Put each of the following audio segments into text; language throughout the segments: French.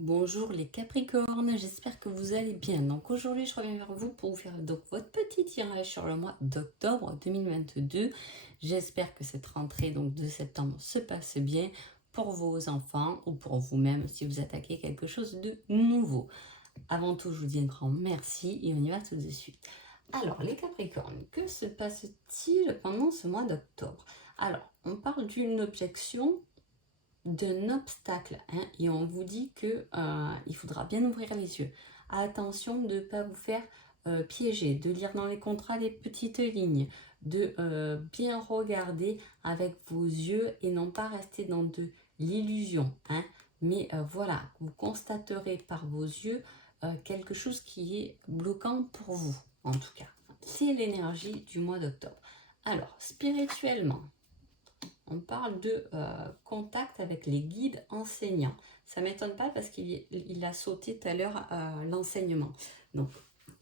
Bonjour les Capricornes, j'espère que vous allez bien. Donc aujourd'hui, je reviens vers vous pour vous faire donc votre petit tirage sur le mois d'octobre 2022. J'espère que cette rentrée donc de septembre se passe bien pour vos enfants ou pour vous-même si vous attaquez quelque chose de nouveau. Avant tout, je vous dis un grand merci et on y va tout de suite. Alors les Capricornes, que se passe-t-il pendant ce mois d'octobre? Alors, on parle d'une objection, d'un obstacle, hein, et on vous dit que il faudra bien ouvrir les yeux. Attention de ne pas vous faire piéger, de lire dans les contrats les petites lignes, de bien regarder avec vos yeux et non pas rester dans de l'illusion, hein. Mais voilà, vous constaterez par vos yeux quelque chose qui est bloquant pour vous, en tout cas. C'est l'énergie du mois d'octobre. Alors, spirituellement, on parle de contact avec les guides enseignants. Ça ne m'étonne pas parce qu'il a sauté tout à l'heure l'enseignement. Donc,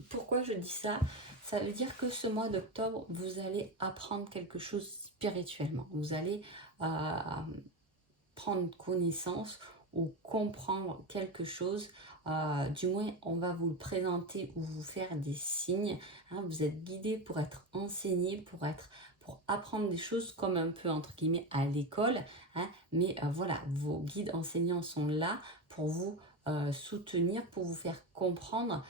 pourquoi je dis ça? Ça veut dire que ce mois d'octobre, vous allez apprendre quelque chose spirituellement. Vous allez prendre connaissance ou comprendre quelque chose. Du moins, on va vous le présenter ou vous faire des signes. Hein. Vous êtes guidé pour être enseigné, pour apprendre des choses comme un peu entre guillemets à l'école. Hein. Mais voilà, vos guides enseignants sont là pour vous soutenir, pour vous faire comprendre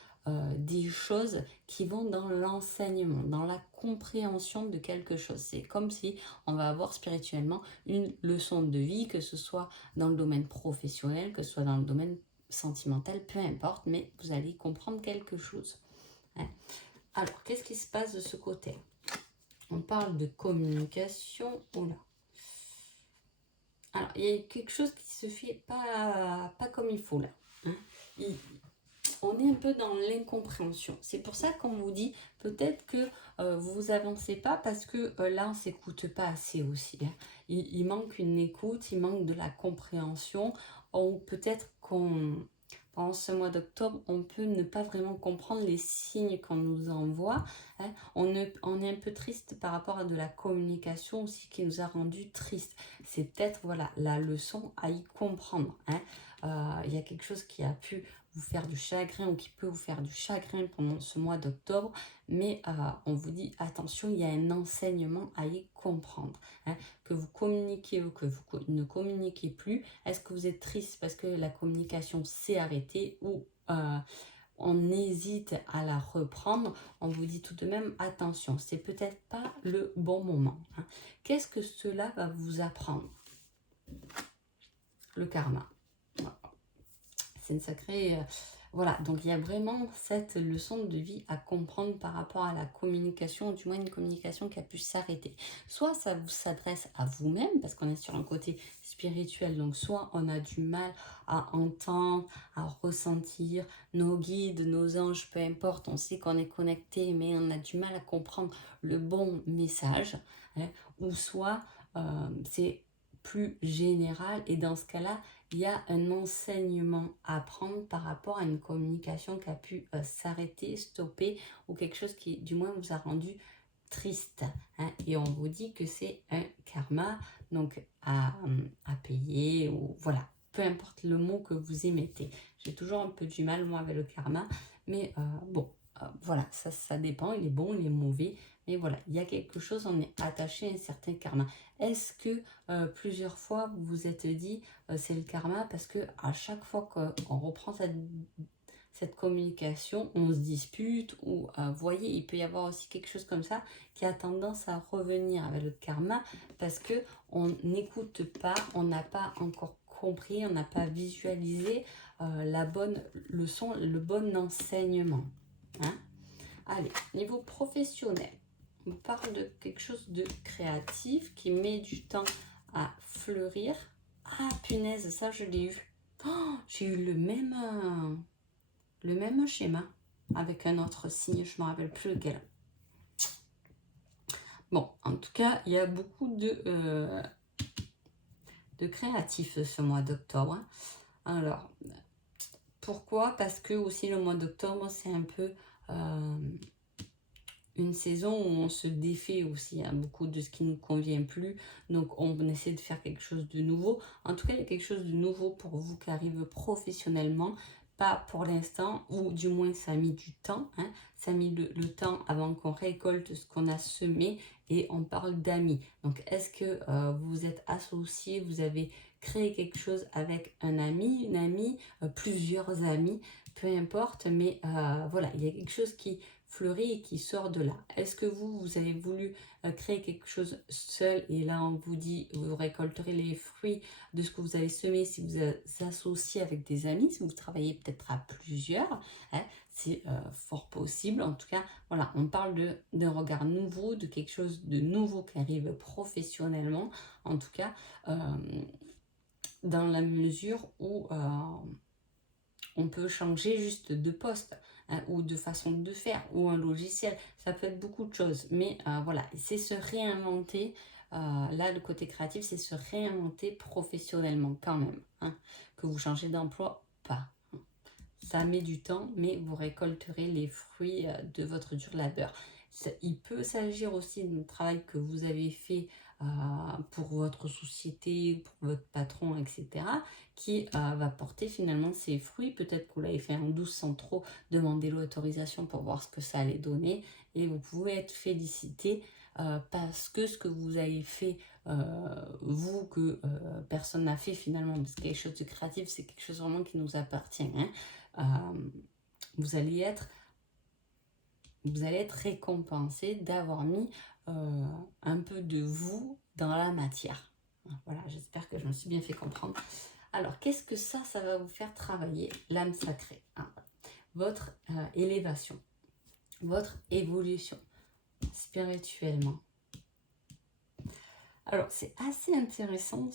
des choses qui vont dans l'enseignement, dans la compréhension de quelque chose. C'est comme si on va avoir spirituellement une leçon de vie, que ce soit dans le domaine professionnel, que ce soit dans le domaine sentimental, peu importe, mais vous allez comprendre quelque chose. Hein. Alors, qu'est-ce qui se passe de ce côté? On parle de communication. Oula. Alors, il y a quelque chose qui se fait pas comme il faut là. Hein. On est un peu dans l'incompréhension. C'est pour ça qu'on vous dit peut-être que vous avancez pas parce que là, on s'écoute pas assez aussi. Hein. Il manque une écoute, il manque de la compréhension. Ou peut-être qu'on, pendant ce mois d'octobre, on peut ne pas vraiment comprendre les signes qu'on nous envoie. Hein. On est un peu triste par rapport à de la communication aussi qui nous a rendu tristes. C'est peut-être voilà, la leçon à y comprendre. Hein. Il y a quelque chose qui a pu vous faire du chagrin ou qui peut vous faire du chagrin pendant ce mois d'octobre, mais on vous dit attention, il y a un enseignement à y comprendre. Hein, que vous communiquez ou que vous ne communiquez plus, est-ce que vous êtes triste parce que la communication s'est arrêtée ou on hésite à la reprendre? On vous dit tout de même attention, c'est peut-être pas le bon moment. Hein. Qu'est-ce que cela va vous apprendre? Le karma. C'est une sacrée... voilà, donc il y a vraiment cette leçon de vie à comprendre par rapport à la communication, ou du moins une communication qui a pu s'arrêter. Soit ça vous s'adresse à vous-même, parce qu'on est sur un côté spirituel, donc soit on a du mal à entendre, à ressentir nos guides, nos anges, peu importe, on sait qu'on est connecté, mais on a du mal à comprendre le bon message, hein, ou soit c'est plus général, et dans ce cas-là, il y a un enseignement à prendre par rapport à une communication qui a pu s'arrêter, stopper, ou quelque chose qui du moins vous a rendu triste. Hein, et on vous dit que c'est un karma, donc à payer, ou voilà, peu importe le mot que vous émettez. J'ai toujours un peu du mal moi avec le karma, mais bon, voilà, ça dépend, il est bon, il est mauvais, mais voilà, il y a quelque chose, on est attaché à un certain karma. Est-ce que plusieurs fois vous vous êtes dit c'est le karma, parce que à chaque fois qu'on reprend cette communication, on se dispute, ou vous voyez, il peut y avoir aussi quelque chose comme ça qui a tendance à revenir avec le karma, parce que on n'écoute pas, on n'a pas encore compris, on n'a pas visualisé la bonne leçon, le bon enseignement. Hein. Allez, niveau professionnel, on parle de quelque chose de créatif qui met du temps à fleurir. Ah, punaise, ça je l'ai eu. Oh, j'ai eu le même schéma avec un autre signe, je ne me rappelle plus lequel. Bon, en tout cas, il y a beaucoup de créatifs ce mois d'octobre. Hein. Alors, pourquoi? Parce que aussi le mois d'octobre, c'est un peu une saison où on se défait aussi beaucoup de ce qui ne nous convient plus. Donc, on essaie de faire quelque chose de nouveau. En tout cas, il y a quelque chose de nouveau pour vous qui arrive professionnellement. Pas pour l'instant, ou du moins ça a mis du temps. Hein. Ça a mis le temps avant qu'on récolte ce qu'on a semé. Et on parle d'amis. Donc, est-ce que vous êtes associé, vous avez créé quelque chose avec un ami, une amie, plusieurs amis, peu importe. Mais voilà, il y a quelque chose qui fleurit et qui sort de là. Est-ce que vous avez voulu créer quelque chose seul et là on vous dit vous récolterez les fruits de ce que vous avez semé si vous associez avec des amis, si vous travaillez peut-être à plusieurs, hein, c'est fort possible. En tout cas, voilà, on parle d'un regard nouveau, de quelque chose de nouveau qui arrive professionnellement, en tout cas, dans la mesure où on peut changer juste de poste, hein, ou de façon de faire, ou un logiciel. Ça peut être beaucoup de choses. Mais voilà, c'est se réinventer. Là, le côté créatif, c'est se réinventer professionnellement quand même. Hein. Que vous changez d'emploi, pas. Ça met du temps, mais vous récolterez les fruits de votre dur labeur. Il peut s'agir aussi d'un travail que vous avez fait pour votre société, pour votre patron, etc., qui va porter finalement ses fruits. Peut-être que vous l'avez fait en douce sans trop demander l'autorisation pour voir ce que ça allait donner. Et vous pouvez être félicité parce que ce que vous avez fait, vous, que personne n'a fait finalement, parce que quelque chose de créatif, c'est quelque chose vraiment qui nous appartient. Hein. Vous allez être récompensé d'avoir mis un peu de vous dans la matière. Voilà, j'espère que je me suis bien fait comprendre. Alors, qu'est-ce que ça va vous faire travailler? L'âme sacrée, hein. Votre élévation, votre évolution spirituellement. Alors, c'est assez intéressant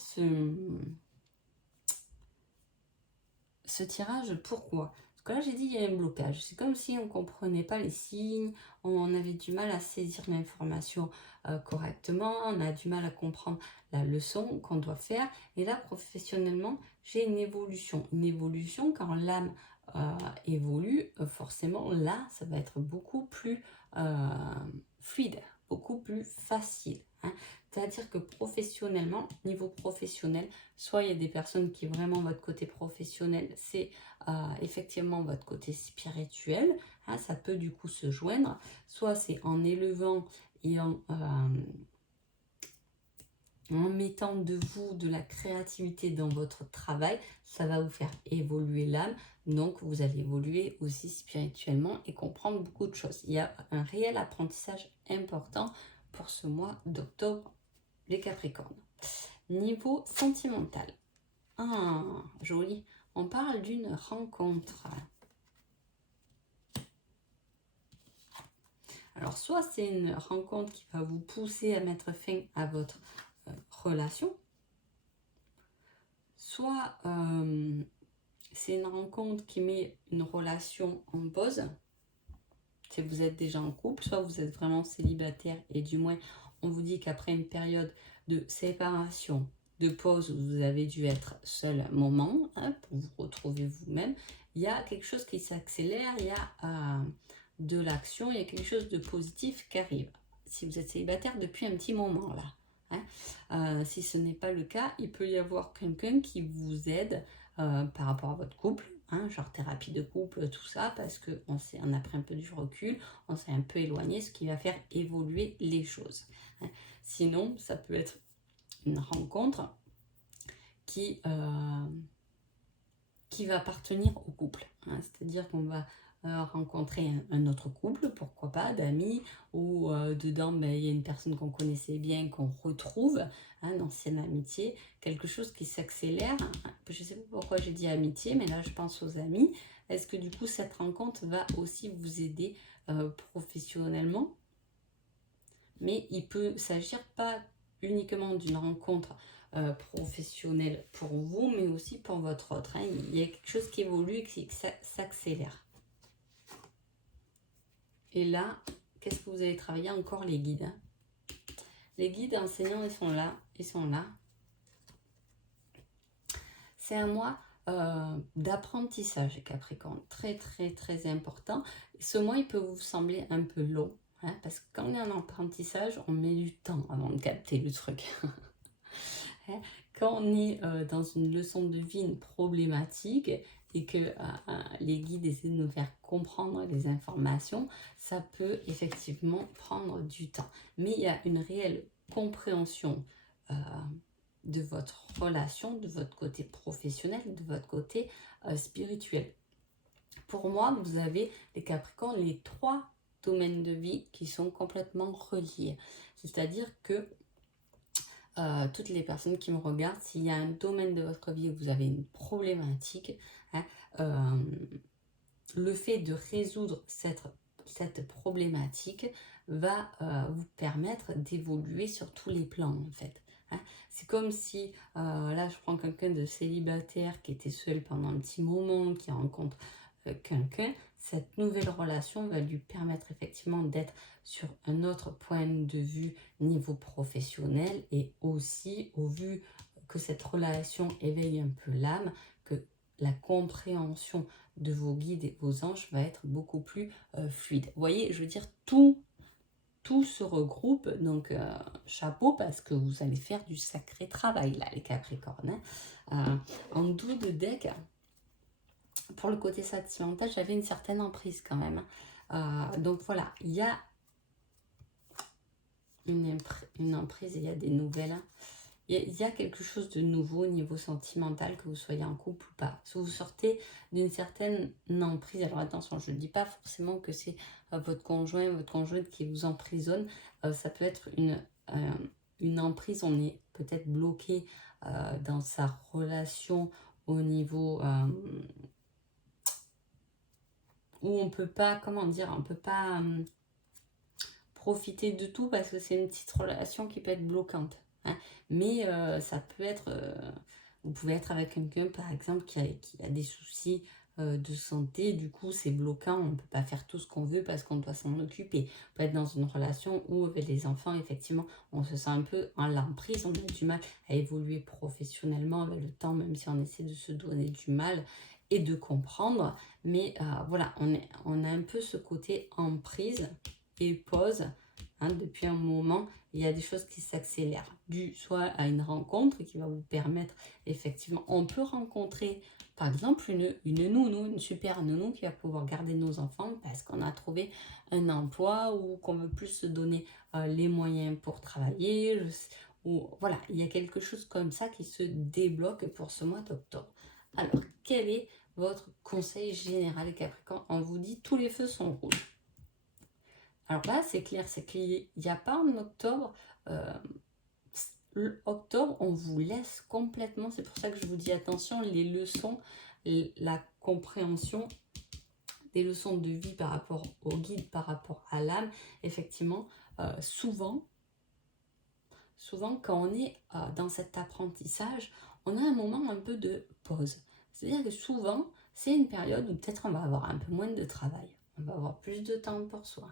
ce tirage. Pourquoi? Parce que là, j'ai dit il y a un blocage. C'est comme si on ne comprenait pas les signes, on avait du mal à saisir l'information correctement, on a du mal à comprendre la leçon qu'on doit faire. Et là, professionnellement, j'ai une évolution. Une évolution, quand l'âme évolue, forcément, là, ça va être beaucoup plus fluide, beaucoup plus facile. Hein. C'est-à-dire que professionnellement, niveau professionnel, soit il y a des personnes qui vraiment, votre côté professionnel, c'est effectivement votre côté spirituel, hein, ça peut du coup se joindre, soit c'est en élevant et en mettant de vous de la créativité dans votre travail, ça va vous faire évoluer l'âme, donc vous allez évoluer aussi spirituellement et comprendre beaucoup de choses. Il y a un réel apprentissage important pour ce mois d'octobre, les Capricornes. Niveau sentimental, joli, on parle d'une rencontre. Alors, soit c'est une rencontre qui va vous pousser à mettre fin à votre relation, soit c'est une rencontre qui met une relation en pause, si vous êtes déjà en couple, soit vous êtes vraiment célibataire et du moins on vous dit qu'après une période de séparation, de pause où vous avez dû être seul un moment, hein, pour vous retrouver vous-même, il y a quelque chose qui s'accélère, il y a de l'action, il y a quelque chose de positif qui arrive. Si vous êtes célibataire depuis un petit moment là, hein, si ce n'est pas le cas, il peut y avoir quelqu'un qui vous aide par rapport à votre couple, hein, genre thérapie de couple, tout ça, parce qu'on a pris un peu du recul, on s'est un peu éloigné, ce qui va faire évoluer les choses. Hein. Sinon, ça peut être une rencontre qui va appartenir au couple. Hein. C'est-à-dire qu'on va rencontrer un autre couple, pourquoi pas, d'amis, ou dedans, il y a une personne qu'on connaissait bien, qu'on retrouve, hein, d'ancienne amitié, quelque chose qui s'accélère. Je ne sais pas pourquoi j'ai dit amitié, mais là, je pense aux amis. Est-ce que du coup, cette rencontre va aussi vous aider professionnellement? Mais il peut s'agir pas uniquement d'une rencontre professionnelle pour vous, mais aussi pour votre autre. Hein. Il y a quelque chose qui évolue et qui s'accélère. Et là, qu'est-ce que vous allez travailler? Encore les guides. Hein. Les guides enseignants, ils sont là. Ils sont là. C'est un mois d'apprentissage, Capricorne. Très, très, très important. Ce mois, il peut vous sembler un peu long. hein, parce que quand on est en apprentissage, on met du temps avant de capter le truc. Hein. Quand on est dans une leçon de vie, une problématique, et que les guides essaient de nous faire comprendre les informations, ça peut effectivement prendre du temps. Mais il y a une réelle compréhension euh, de votre relation, de votre côté professionnel, de votre côté spirituel. Pour moi, vous avez les Capricornes, les 3 domaines de vie qui sont complètement reliés. C'est-à-dire que toutes les personnes qui me regardent, s'il y a un domaine de votre vie où vous avez une problématique, hein, le fait de résoudre cette problématique va vous permettre d'évoluer sur tous les plans en fait. Hein. C'est comme si, là je prends quelqu'un de célibataire qui était seul pendant un petit moment, qui rencontre quelqu'un, cette nouvelle relation va lui permettre effectivement d'être sur un autre point de vue niveau professionnel, et aussi au vu que cette relation éveille un peu l'âme, que la compréhension de vos guides et vos anges va être beaucoup plus fluide. Vous voyez, je veux dire, tout se regroupe, donc chapeau, parce que vous allez faire du sacré travail là, les Capricornes. Hein. En dos de deck, pour le côté sentimental, j'avais une certaine emprise quand même. Donc voilà, il y a une emprise et il y a des nouvelles. Il y a quelque chose de nouveau au niveau sentimental, que vous soyez en couple ou pas. Si vous sortez d'une certaine emprise, alors attention, je ne dis pas forcément que c'est votre conjoint, votre conjointe qui vous emprisonne. Ça peut être une emprise, on est peut-être bloqué dans sa relation au niveau où on peut pas, comment dire, on peut pas profiter de tout, parce que c'est une petite relation qui peut être bloquante. Hein. Mais ça peut être, vous pouvez être avec quelqu'un par exemple qui a des soucis de santé, du coup c'est bloquant, on ne peut pas faire tout ce qu'on veut parce qu'on doit s'en occuper. On peut être dans une relation où avec les enfants, effectivement, on se sent un peu en l'emprise, on a du mal à évoluer professionnellement avec le temps, même si on essaie de se donner du mal et de comprendre. Mais voilà, on a un peu ce côté emprise et pause. Hein, depuis un moment, il y a des choses qui s'accélèrent, dû soit à une rencontre qui va vous permettre, effectivement, on peut rencontrer par exemple une nounou, une super nounou qui va pouvoir garder nos enfants parce qu'on a trouvé un emploi ou qu'on veut plus se donner les moyens pour travailler, ou voilà, il y a quelque chose comme ça qui se débloque pour ce mois d'octobre. Alors, quel est votre conseil général, Capricorne? On vous dit tous les feux sont rouges. Alors là, c'est clair, c'est qu'il n'y a pas en octobre. Octobre, on vous laisse complètement. C'est pour ça que je vous dis attention, les leçons, la compréhension des leçons de vie par rapport au guide, par rapport à l'âme. Effectivement, souvent, quand on est dans cet apprentissage, on a un moment un peu de pause. C'est-à-dire que souvent, c'est une période où peut-être on va avoir un peu moins de travail. On va avoir plus de temps pour soi.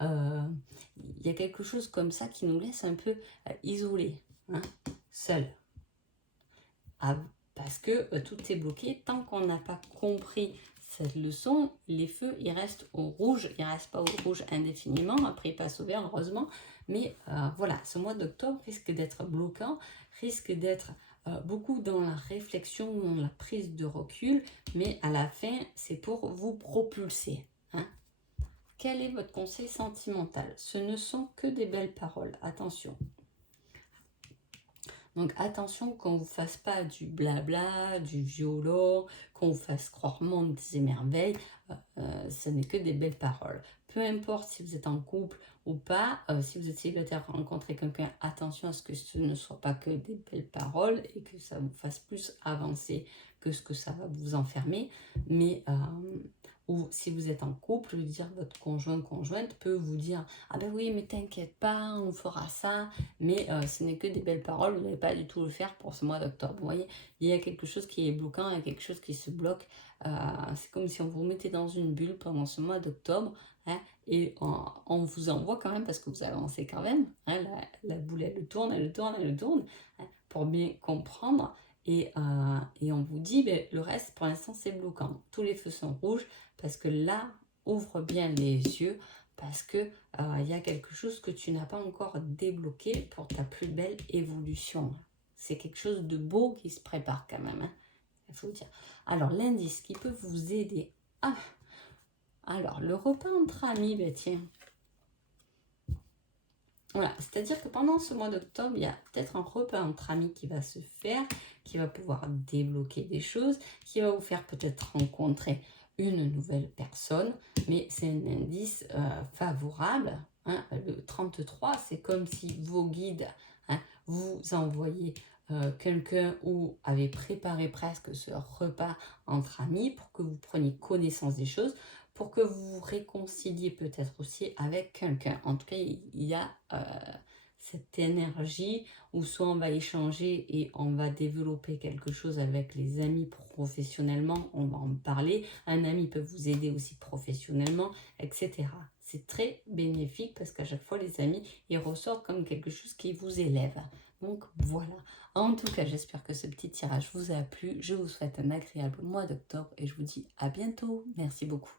Il y a quelque chose comme ça qui nous laisse un peu isolés, hein, seuls. Parce que tout est bloqué. Tant qu'on n'a pas compris cette leçon, les feux, ils restent au rouge. Ils ne restent pas au rouge indéfiniment. Après, ils passent au vert, heureusement. Mais voilà, ce mois d'octobre risque d'être bloquant, risque d'être beaucoup dans la réflexion, dans la prise de recul. Mais à la fin, c'est pour vous propulser. Hein. Quel est votre conseil sentimental? Ce ne sont que des belles paroles. Attention. Donc attention qu'on ne vous fasse pas du blabla, du violon, qu'on vous fasse croire mondes et merveilles. Ce n'est que des belles paroles. Peu importe si vous êtes en couple ou pas, si vous êtes célibataire, rencontrez quelqu'un, attention à ce que ce ne soit pas que des belles paroles et que ça vous fasse plus avancer que ce que ça va vous enfermer. Mais ou si vous êtes en couple, je veux dire, votre conjointe peut vous dire « Ah ben oui, mais t'inquiète pas, on fera ça ». Mais ce n'est que des belles paroles, vous n'allez pas du tout le faire pour ce mois d'octobre. Vous voyez, il y a quelque chose qui est bloquant, il y a quelque chose qui se bloque. C'est comme si on vous mettait dans une bulle pendant ce mois d'octobre, hein, et on vous envoie quand même, parce que vous avancez quand même. Hein, la boule, elle tourne, hein, pour bien comprendre. Et on vous dit, ben, le reste, pour l'instant, c'est bloquant. Tous les feux sont rouges, parce que là, ouvre bien les yeux parce que il y a quelque chose que tu n'as pas encore débloqué pour ta plus belle évolution. C'est quelque chose de beau qui se prépare quand même, hein, il faut dire. Alors, l'indice qui peut vous aider. Ah, alors, le repas entre amis, ben tiens. Voilà, c'est-à-dire que pendant ce mois d'octobre, il y a peut-être un repas entre amis qui va se faire, qui va pouvoir débloquer des choses, qui va vous faire peut-être rencontrer une nouvelle personne, mais c'est un indice favorable. Hein. Le 33, c'est comme si vos guides, hein, vous envoyaient quelqu'un ou avez préparé presque ce repas entre amis pour que vous preniez connaissance des choses, pour que vous vous réconciliez peut-être aussi avec quelqu'un. En tout cas, il y a cette énergie où soit on va échanger et on va développer quelque chose avec les amis professionnellement, on va en parler. Un ami peut vous aider aussi professionnellement, etc. C'est très bénéfique parce qu'à chaque fois, les amis, ils ressortent comme quelque chose qui vous élève. Donc voilà. En tout cas, j'espère que ce petit tirage vous a plu. Je vous souhaite un agréable mois d'octobre et je vous dis à bientôt. Merci beaucoup.